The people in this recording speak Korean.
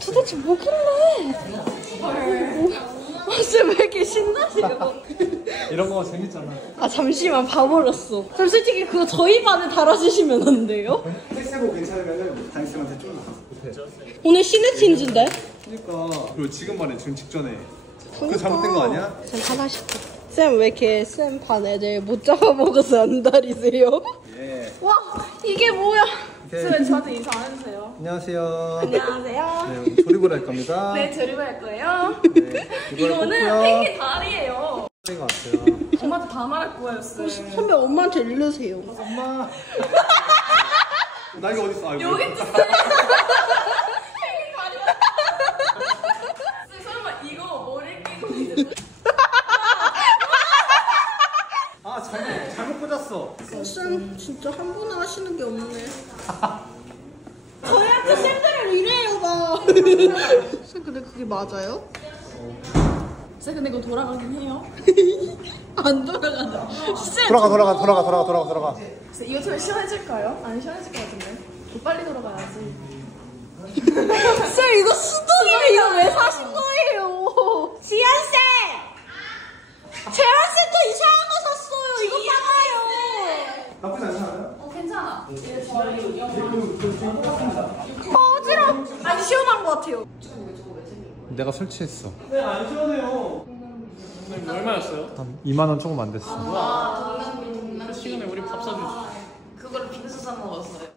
도대체 뭐길래? 쌤 왜 이렇게 신나세요? 이런 거 재밌잖아. 아 잠시만 봐버렸어. 그럼 솔직히 그거 저희 반에 달아주시면 안 돼요? 택시고 괜찮으면 다니쌤한테 좀 오늘 시네틴즈인데? 그러니까 그리고 지금 말해 지금 직전에 그거 잘못된 거 아니야? 쌤 하나씩. 쌤 왜 이렇게 쌤 반 애들 못 잡아먹어서 안 다리세요? 예. 와 이게 뭐야? 쌤 저한테 인사 안 해주세요. 안녕하세요. 안녕하세요. 네, 오늘 조립을 할 겁니다. 네, 조립을 할 거예요. 네, 이거는 펭귄 다리예요. 것 같아요. 엄마한테 다 말할 거예요, 쌤. 선배 엄마한테 일르세요. 엄마. 날개 어디 있어? 아이고. 여기 있지, 쌤. 펭귄 다리야. 쌤, 설마 이거 머리에 끼고 이제. 아 잘못 꽂았어. 쌤 진짜 한 번에 하시는 게 없네. 저희한테 쌤들을 이래요 봐. 쌤 근데 그게 맞아요? 쌤, 근데 이거 돌아가긴 해요. 안 돌아가죠. 쌤 돌아가. 쌤, 이거 좀 시원해질까요? 안 시원해질 것 같은데. 더 빨리 돌아가야지. 쌤 이거 수동이에요. 이거 왜 사신 거예요? 지연 쌤. 재환 쌤도 이상한 거 샀어요. 이거 봐봐요. 나쁘지 않지 않아요? 괜찮아. 어지러워. 아니 시원한 거 같아요. 내가 설치했어. 네, 안 시원해요. 얼마였어요? 한 2만 원 조금 안 됐어. 시간에 우리 밥 사주지. 그거를 빙수 사 먹었어요.